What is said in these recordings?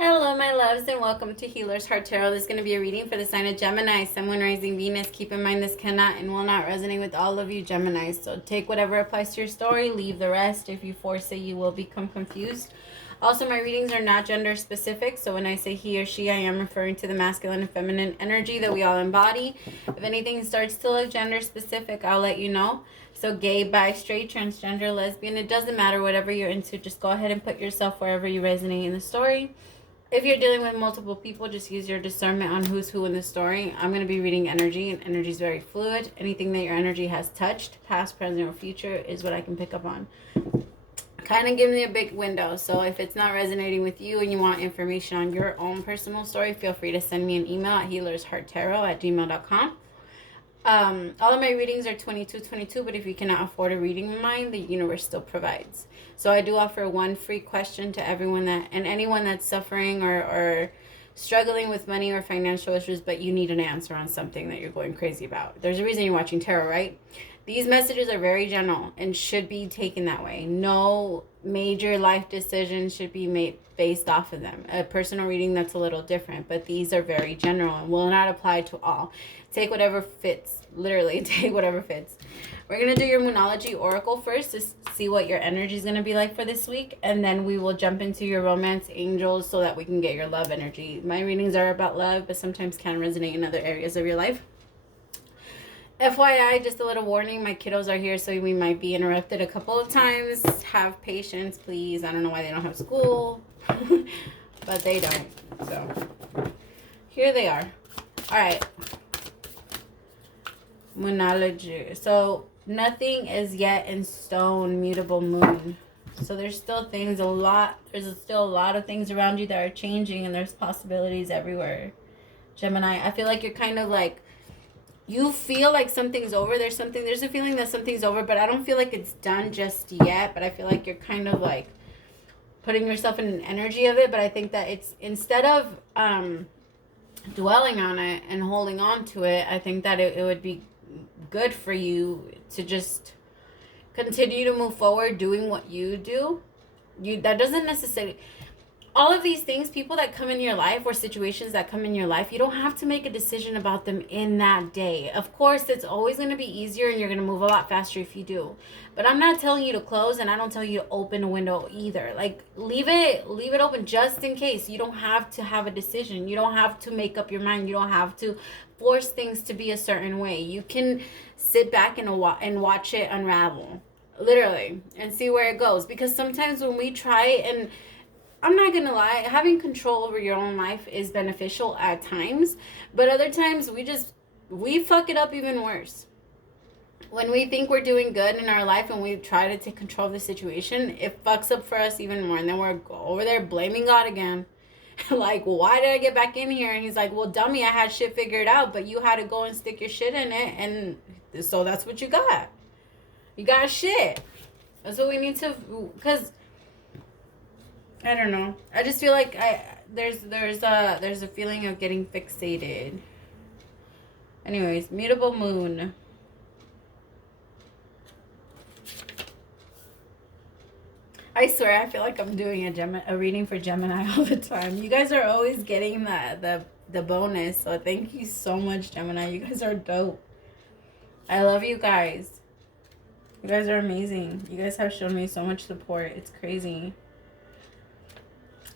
Hello, my loves, and welcome to Healer's Heart Tarot. This is going to be a reading for the sign of Gemini, Sun, Moon, Rising, Venus. Keep in mind this cannot and will not resonate with all of you Geminis. So take whatever applies to your story, leave the rest. If you force it, you will become confused. Also, my readings are not gender specific, so when I say he or she, I am referring to the masculine and feminine energy that we all embody. If anything starts to look gender specific, I'll let you know. So gay, bi, straight, transgender, lesbian, it doesn't matter, whatever you're into, just go ahead and put yourself wherever you resonate in the story. If you're dealing with multiple people, just use your discernment on who's who in the story. I'm going to be reading energy, and energy is very fluid. Anything that your energy has touched, past, present, or future, is what I can pick up on. Kind of give me a big window. So if it's not resonating with you and you want information on your own personal story, feel free to send me an email at HealersHeartTarot@gmail.com. All of my readings are 22, but if you cannot afford a reading of mine, the universe still provides. So I do offer one free question to everyone anyone that's suffering or struggling with money or financial issues, but you need an answer on something that you're going crazy about. There's a reason you're watching tarot, right? These messages are very general and should be taken that way. No major life decisions should be made based off of them. A personal reading, that's a little different, but these are very general and will not apply to all. Take whatever fits. Literally, take whatever fits. We're going to do your Moonology Oracle first to see what your energy is going to be like for this week, and then we will jump into your Romance Angels so that we can get your love energy. My readings are about love, but sometimes can resonate in other areas of your life. FYI, just a little warning, my kiddos are here, so we might be interrupted a couple of times. Have patience, please. I don't know why they don't have school, but they don't. So, here they are. All right. Moonology. So, nothing is yet in stone, mutable moon. So, there's still things, there's still a lot of things around you that are changing, and there's possibilities everywhere. Gemini, I feel like you're kind of like, you feel like something's over. There's a feeling that something's over, but I don't feel like it's done just yet. But I feel like you're kind of like putting yourself in an energy of it. But I think that it's, instead of dwelling on it and holding on to it, I think that it would be good for you to just continue to move forward doing what you do. That doesn't necessarily... All of these things, people that come in your life or situations that come in your life, you don't have to make a decision about them in that day. Of course, it's always going to be easier and you're going to move a lot faster if you do. But I'm not telling you to close, and I don't tell you to open a window either. Like, leave it open just in case. You don't have to have a decision. You don't have to make up your mind. You don't have to force things to be a certain way. You can sit back and watch it unravel, literally, and see where it goes. Because sometimes when we try, and I'm not gonna lie, having control over your own life is beneficial at times, but other times we fuck it up even worse. When we think we're doing good in our life and we try to take control of the situation, it fucks up for us even more, and then we're over there blaming God again. Like, why did I get back in here? And he's like, well, dummy, I had shit figured out, but you had to go and stick your shit in it, and so that's what you got. You got shit. That's what we need to, because I don't know. I just feel like there's a feeling of getting fixated. Anyways, mutable moon. I swear, I feel like I'm doing a reading for Gemini all the time. You guys are always getting the bonus. So thank you so much, Gemini. You guys are dope. I love you guys. You guys are amazing. You guys have shown me so much support. It's crazy.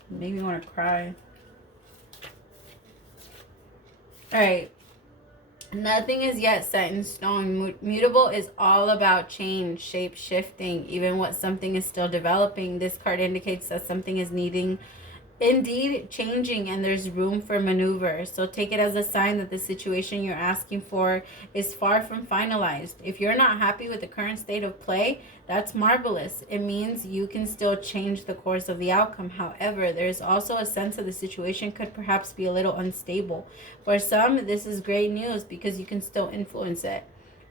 Made me want to cry. Alright. Nothing is yet set in stone. Mutable is all about change, shape shifting, even what something is still developing. This card indicates that something is indeed changing, and there's room for maneuver. So take it as a sign that the situation you're asking for is far from finalized. If you're not happy with the current state of play, that's marvelous. It means you can still change the course of the outcome. However, there's also a sense that the situation could perhaps be a little unstable. For some, this is great news because you can still influence it.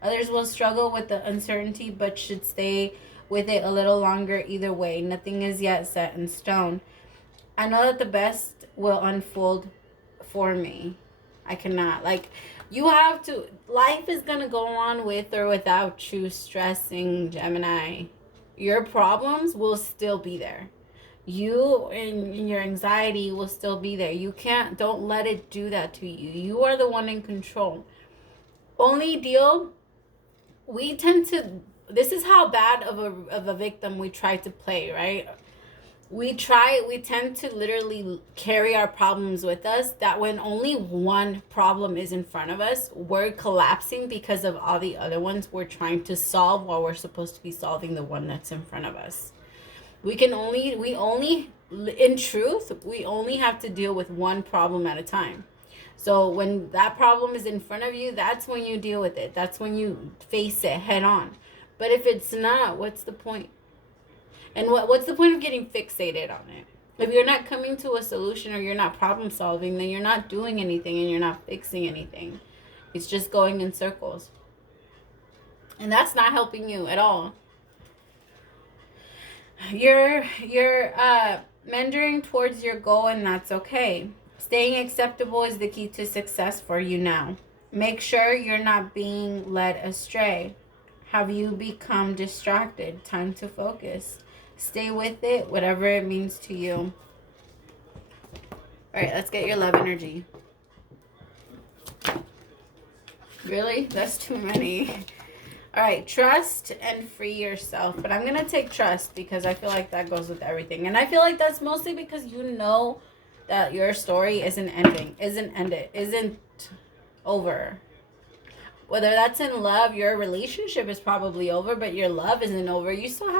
Others will struggle with the uncertainty but should stay with it a little longer. Either way, nothing is yet set in stone. I know that the best will unfold for me. I cannot. Like, you have to. Life is going to go on with or without you stressing, Gemini. Your problems will still be there. You and your anxiety will still be there. Don't let it do that to you. You are the one in control. Only deal, this is how bad of a victim we try to play, right? We tend to literally carry our problems with us, that when only one problem is in front of us, we're collapsing because of all the other ones we're trying to solve while we're supposed to be solving the one that's in front of us. In truth, we only have to deal with one problem at a time. So when that problem is in front of you, that's when you deal with it. That's when you face it head on. But if it's not, what's the point? And what's the point of getting fixated on it? If you're not coming to a solution or you're not problem solving, then you're not doing anything and you're not fixing anything. It's just going in circles. And that's not helping you at all. You're meandering towards your goal, and that's okay. Staying acceptable is the key to success for you now. Make sure you're not being led astray. Have you become distracted? Time to focus. Stay with it, whatever it means to you. All right, let's get your love energy. Really? That's too many. All right, trust and free yourself. But I'm going to take trust because I feel like that goes with everything. And I feel like that's mostly because you know that your story isn't over. Whether that's in love, your relationship is probably over, but your love isn't over. You still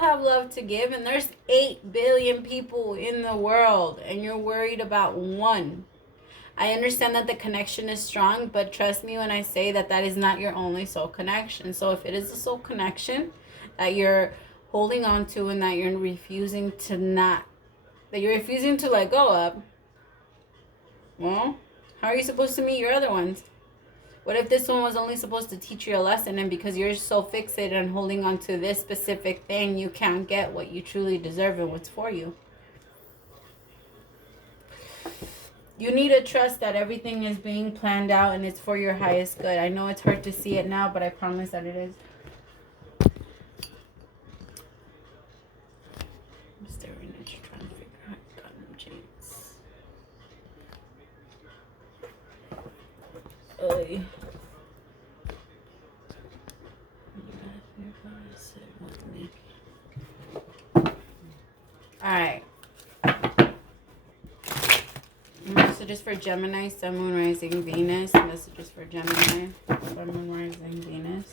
have love to give, and there's 8 billion people in the world, and you're worried about one. I understand that the connection is strong, but trust me when I say that is not your only soul connection. So if it is a soul connection that you're holding on to and that you're refusing to let go of, well, how are you supposed to meet your other ones? What if this one was only supposed to teach you a lesson, and because you're so fixated on holding on to this specific thing, you can't get what you truly deserve and what's for you? You need to trust that everything is being planned out and it's for your highest good. I know it's hard to see it now, but I promise that it is. I'm staring at you trying to figure out goddamn James. Oy. Alright. Messages for Gemini, Sun, Moon, Rising, Venus. Messages for Gemini, Sun, Moon, Rising, Venus.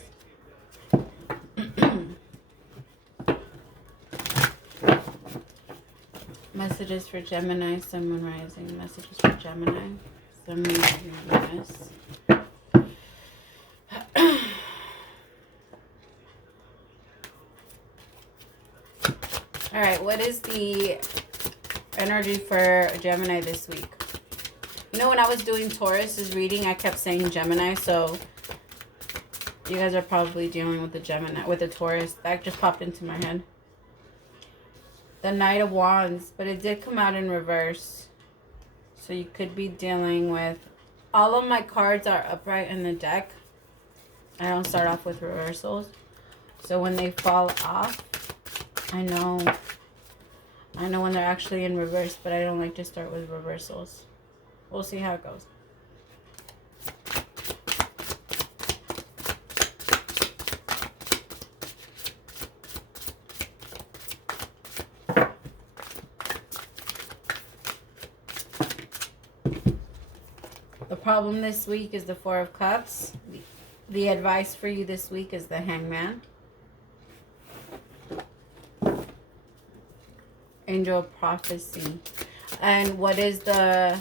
Messages for Gemini, Sun, Moon, Rising. Messages for Gemini, Sun, Moon, Rising, Venus. Alright, what is the energy for Gemini this week? You know, when I was doing Taurus's reading, I kept saying Gemini, so you guys are probably dealing with the Gemini, with the Taurus. That just popped into my head. The Knight of Wands, but it did come out in reverse. So you could be dealing with... All of my cards are upright in the deck. I don't start off with reversals. So when they fall off, I know when they're actually in reverse, but I don't like to start with reversals. We'll see how it goes. The problem this week is the Four of Cups. The advice for you this week is the Hangman. Angel of Prophecy. And what is the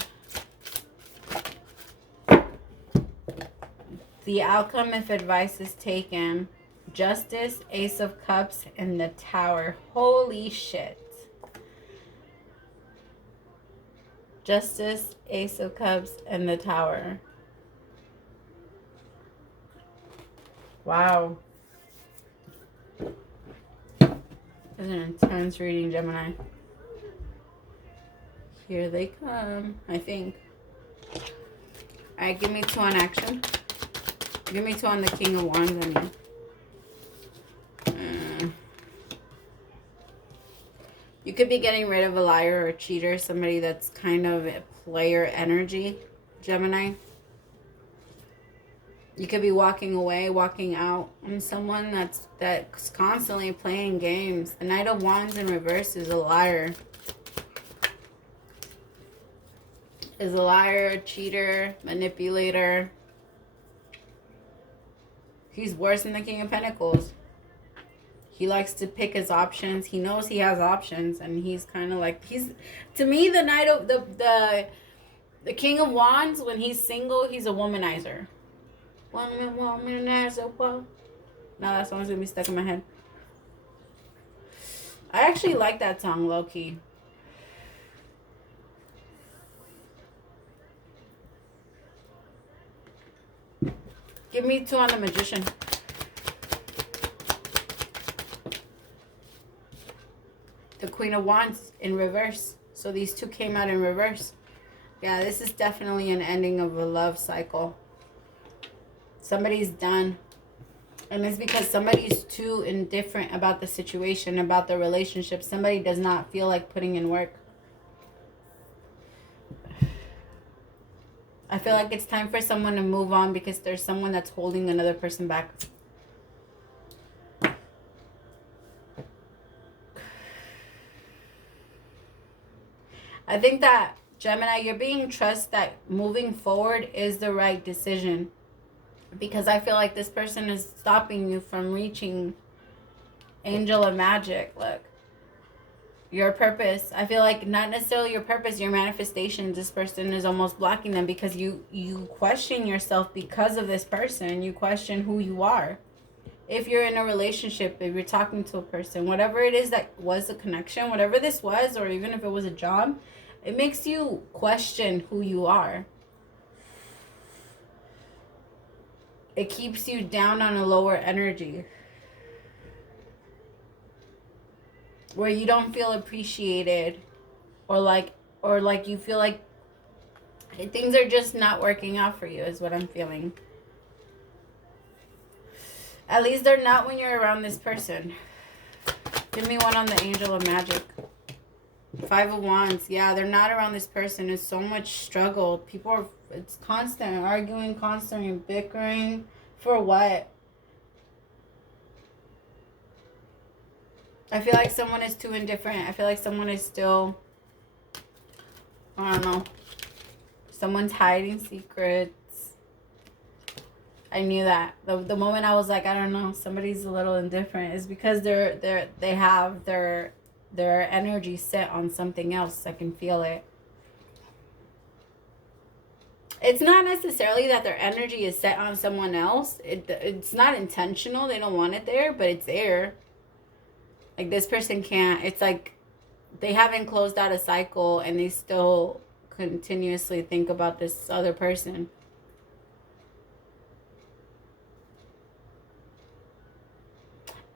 outcome if advice is taken? Justice, Ace of Cups, and the Tower. Holy shit. Justice, Ace of Cups, and the Tower. Wow. This is an intense reading, Gemini. Here they come, I think. Alright, give me 2 on action. Give me 2 on the King of Wands, I mean. You could be getting rid of a liar or a cheater, somebody that's kind of a player energy, Gemini. You could be walking away, walking out on someone that's constantly playing games. The Knight of Wands in reverse is a liar. Is a liar, cheater, manipulator. He's worse than the King of Pentacles. He likes to pick his options. He knows he has options, and he's kind of like, to me, the Knight of the King of Wands, when he's single, he's a womanizer. Womanizer, whoa. Now that song's gonna be stuck in my head. I actually like that song, low key. Give me 2 on the Magician. The Queen of Wands in reverse. So these 2 came out in reverse. Yeah, this is definitely an ending of a love cycle. Somebody's done. And it's because somebody's too indifferent about the situation, about the relationship. Somebody does not feel like putting in work. I feel like it's time for someone to move on because there's someone that's holding another person back. I think that, Gemini, you're being trusted that moving forward is the right decision. Because I feel like this person is stopping you from reaching Angel of Magic. Look. Your purpose. I feel like not necessarily your purpose, your manifestations. This person is almost blocking them because you question yourself because of this person. You question who you are. If you're in a relationship, if you're talking to a person, whatever it is that was a connection, whatever this was, or even if it was a job, it makes you question who you are. It keeps you down on a lower energy, where you don't feel appreciated, or like you feel like things are just not working out for you, is what I'm feeling. At least they're not when you're around this person. Give me 1 on the Angel of Magic. 5 of Wands. Yeah, they're not around this person. It's so much struggle. People are, it's constant arguing, constantly bickering. For what? I feel like someone is too indifferent. I feel like someone is still, I don't know. Someone's hiding secrets. I knew that. The moment I was like, I don't know, somebody's a little indifferent, is because they have their energy set on something else. I can feel it. It's not necessarily that their energy is set on someone else. It's not intentional. They don't want it there, but it's there. Like, this person can't. It's like they haven't closed out a cycle and they still continuously think about this other person.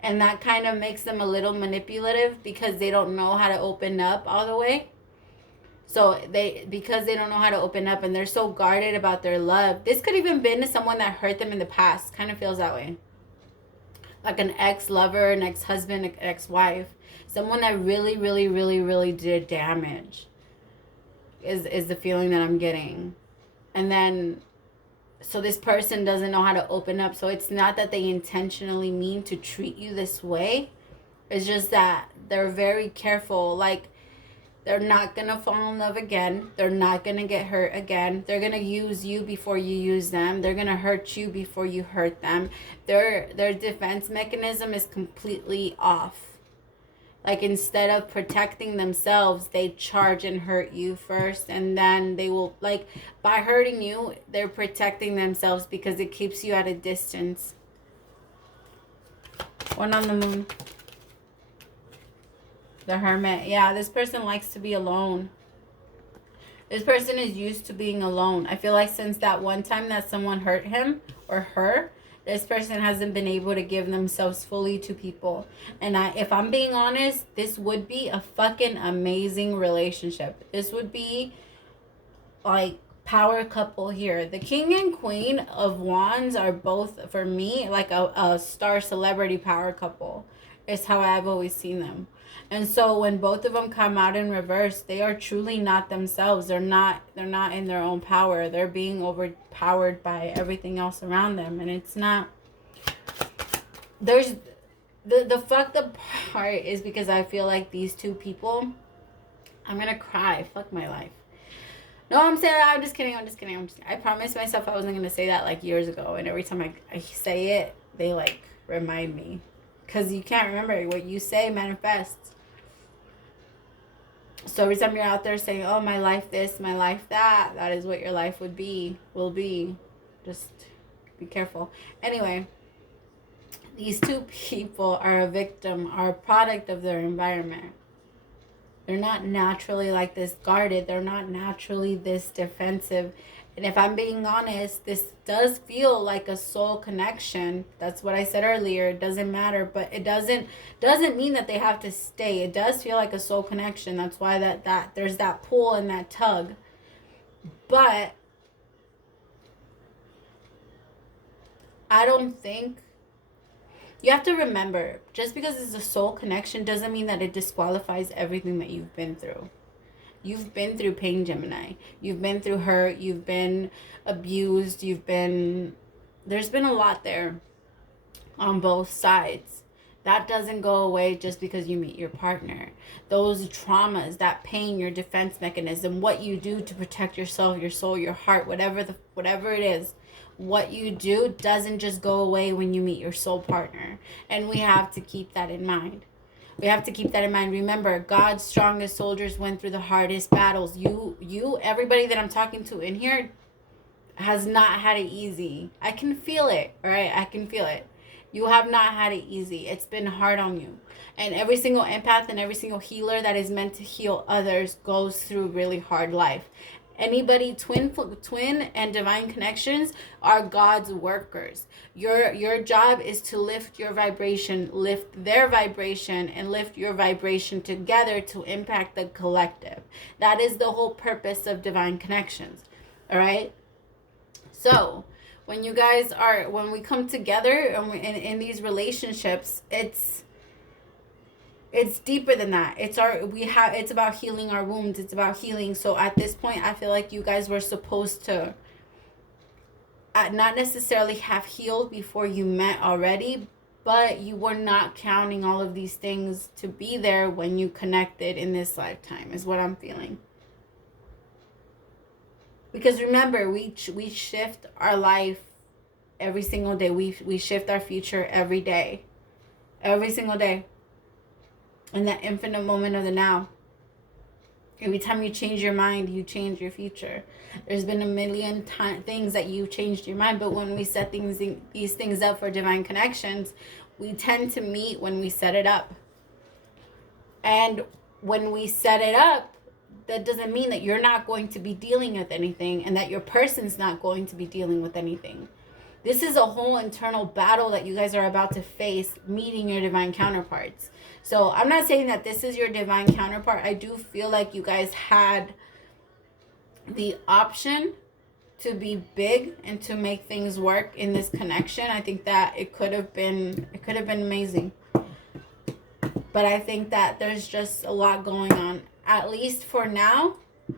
And that kind of makes them a little manipulative because they don't know how to open up all the way. So because they don't know how to open up and they're so guarded about their love. This could even been to someone that hurt them in the past. Kind of feels that way. Like an ex-lover, an ex-husband, an ex-wife. Someone that really, really, really, really did damage. Is the feeling that I'm getting. And then, so this person doesn't know how to open up. So it's not that they intentionally mean to treat you this way. It's just that they're very careful. Like, they're not going to fall in love again. They're not going to get hurt again. They're going to use you before you use them. They're going to hurt you before you hurt them. Their defense mechanism is completely off. Like, instead of protecting themselves, they charge and hurt you first. And then they will, like, by hurting you, they're protecting themselves because it keeps you at a distance. 1 on the Moon. The Hermit. Yeah, this person likes to be alone. This person is used to being alone. I feel like since that one time that someone hurt him or her, this person hasn't been able to give themselves fully to people. And if I'm being honest, this would be a fucking amazing relationship. This would be like power couple here. The King and Queen of Wands are both, for me, like a star celebrity power couple. is how I've always seen them. And so when both of them come out in reverse, they are truly not themselves. They're not in their own power. They're being overpowered by everything else around them. And it's not, there's, the fucked up part is because I feel like these two people, I'm gonna cry. Fuck my life. No, I'm just kidding. I promised myself I wasn't gonna say that like years ago. And every time I say it, they like remind me. Because you can't remember. What you say manifests. So every time you're out there saying, oh, my life this, my life that, that is what your life will be. Just be careful. Anyway, these two people are a victim, are a product of their environment. They're not naturally like this guarded. They're not naturally this defensive. And if I'm being honest, this does feel like a soul connection. That's what I said earlier. It doesn't matter, but it doesn't mean that they have to stay. It does feel like a soul connection. That's why that there's that pull and that tug. But I don't think, you have to remember, just because it's a soul connection doesn't mean that it disqualifies everything that you've been through. You've been through pain, Gemini. You've been through hurt. You've been abused. There's been a lot there on both sides. That doesn't go away just because you meet your partner. Those traumas, that pain, your defense mechanism, what you do to protect yourself, your soul, your heart, whatever it is, what you do doesn't just go away when you meet your soul partner. And we have to keep that in mind. We have to keep that in mind. Remember, God's strongest soldiers went through the hardest battles. Everybody that I'm talking to in here has not had it easy. I can feel it, all right? I can feel it. You have not had it easy. It's been hard on you. And every single empath and every single healer that is meant to heal others goes through really hard life. Anybody, twin and divine connections are God's workers. Your job is to lift your vibration, lift their vibration, and lift your vibration together to impact the collective. That is the whole purpose of divine connections. All right? So, when we come together and in these relationships, it's deeper than that. It's about healing our wounds. It's about healing. So at this point, I feel like you guys were supposed to not necessarily have healed before you met already, but you were not counting all of these things to be there when you connected in this lifetime, is what I'm feeling. Because remember, we shift our life every single day. We shift our future every day. Every single day. In that infinite moment of the now. Every time you change your mind, you change your future. There's been a million things that you've changed your mind, but when we set these things up for divine connections, we tend to meet when we set it up. And when we set it up, that doesn't mean that you're not going to be dealing with anything and that your person's not going to be dealing with anything. This is a whole internal battle that you guys are about to face, meeting your divine counterparts. So I'm not saying that this is your divine counterpart. I do feel like you guys had the option to be big and to make things work in this connection. I think that it could have been amazing. But I think that there's just a lot going on, at least for now.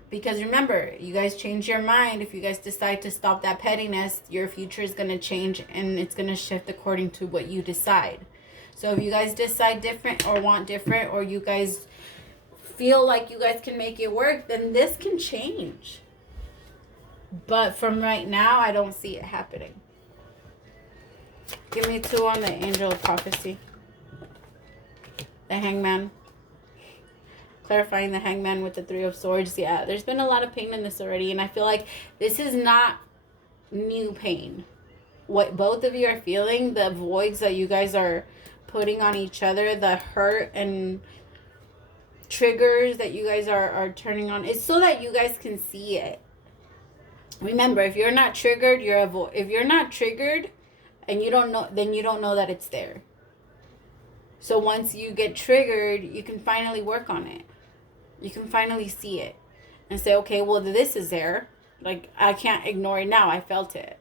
Because remember, you guys change your mind. If you guys decide to stop that pettiness, your future is going to change and it's going to shift according to what you decide. So if you guys decide different or want different, or you guys feel like you guys can make it work, then this can change. But from right now, I don't see it happening. Give me 2 on the Angel of Prophecy. The Hangman. Clarifying the Hangman with the 3 of Swords. Yeah, there's been a lot of pain in this already, and I feel like this is not new pain. What both of you are feeling, the voids that you guys are putting on each other, the hurt and triggers that you guys are turning on, it's so that you guys can see it. Remember, if you're not triggered, if you're not triggered and you don't know, then you don't know that it's there. So once you get triggered, you can finally work on it. You can finally see it and say, okay, well, this is there. Like, I can't ignore it now. I felt it.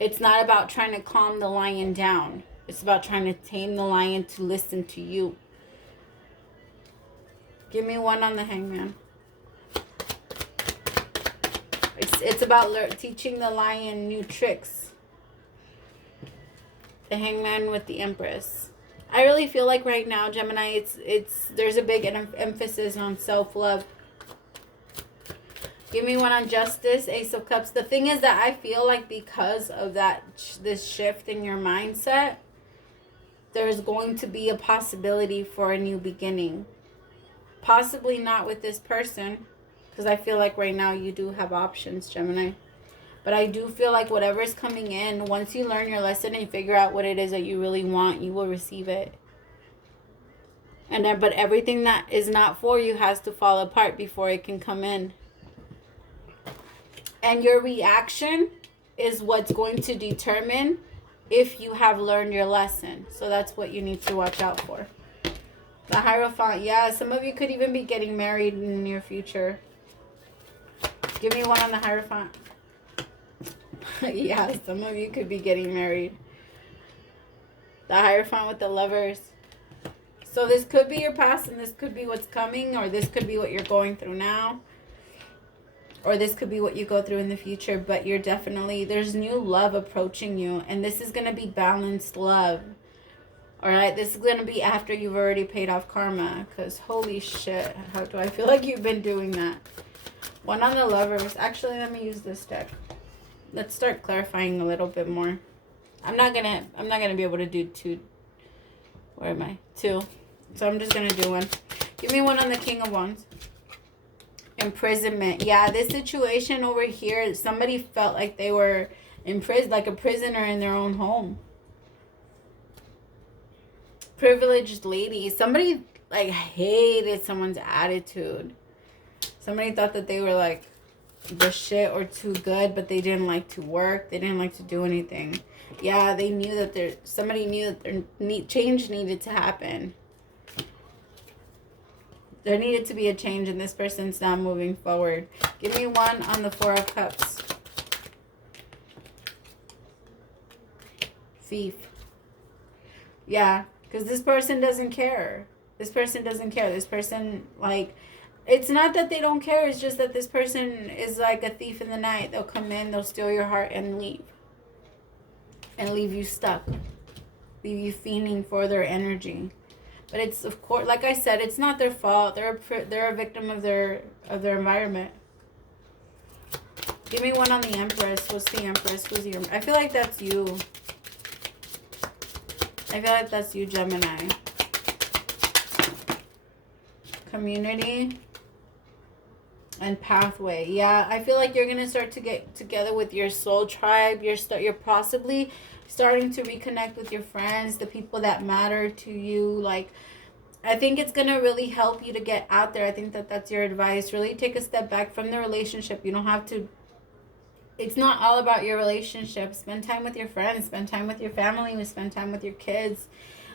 It's not about trying to calm the lion down. It's about trying to tame the lion to listen to you. Give me one on the Hangman. It's about teaching the lion new tricks. The Hangman with the Empress. I really feel like right now, Gemini, there's a big emphasis on self-love. Give me one on Justice, Ace of Cups. The thing is that I feel like because of this shift in your mindset, there's going to be a possibility for a new beginning. Possibly not with this person, because I feel like right now you do have options, Gemini. But I do feel like whatever's coming in, once you learn your lesson and figure out what it is that you really want, you will receive it. But everything that is not for you has to fall apart before it can come in. And your reaction is what's going to determine if you have learned your lesson. So that's what you need to watch out for. The Hierophant. Yeah, some of you could even be getting married in the near future. Give me one on the Hierophant. Yeah, some of you could be getting married. The Hierophant with the Lovers. So this could be your past and this could be what's coming, or this could be what you're going through now. Or this could be what you go through in the future, but you're definitely, there's new love approaching you, and this is going to be balanced love. All right, this is going to be after you've already paid off karma, because holy shit, how do I feel like you've been doing that? One on the Lovers. Actually, let me use this deck. Let's start clarifying a little bit more. I'm not going to be able to do two. Where am I? Two. So I'm just going to do one. Give me one on the King of Wands. Imprisonment. Yeah, this situation over here, somebody felt like they were imprisoned, like a prisoner in their own home. Privileged lady. Somebody like hated someone's attitude. Somebody thought that they were like the shit or too good, but they didn't like to work. They didn't like to do anything. Yeah, they knew that somebody knew that change needed to happen. There needed to be a change, and this person's not moving forward. Give me one on the Four of Cups. Thief. Yeah, because this person doesn't care. This person doesn't care. This person, like, it's not that they don't care. It's just that this person is like a thief in the night. They'll come in, they'll steal your heart and leave. And leave you stuck. Leave you fiending for their energy. But it's, of course, like I said, it's not their fault. They're a victim of their environment. Give me one on the Empress. What's the Empress? Who's your? I feel like that's you. I feel like that's you, Gemini. Community and pathway. Yeah, I feel like you're gonna start to get together with your soul tribe. You're possibly starting to reconnect with your friends, the people that matter to you. Like, I think it's gonna really help you to get out there. I think that's your advice. Really take a step back from the relationship. You don't have to. It's not all about your relationship. Spend time with your friends. Spend time with your family. Spend time with your kids.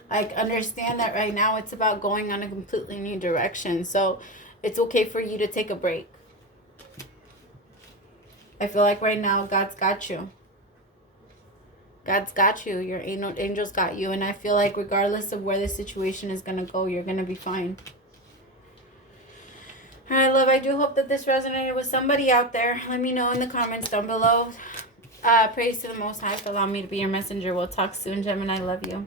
Like, understand that right now it's about going on a completely new direction. So it's okay for you to take a break. I feel like right now God's got you. God's got you. Your angels got you. And I feel like regardless of where the situation is going to go, you're going to be fine. All right, love, I do hope that this resonated with somebody out there. Let me know in the comments down below. Praise to the Most High for allowing me to be your messenger. We'll talk soon, Gemini. I love you.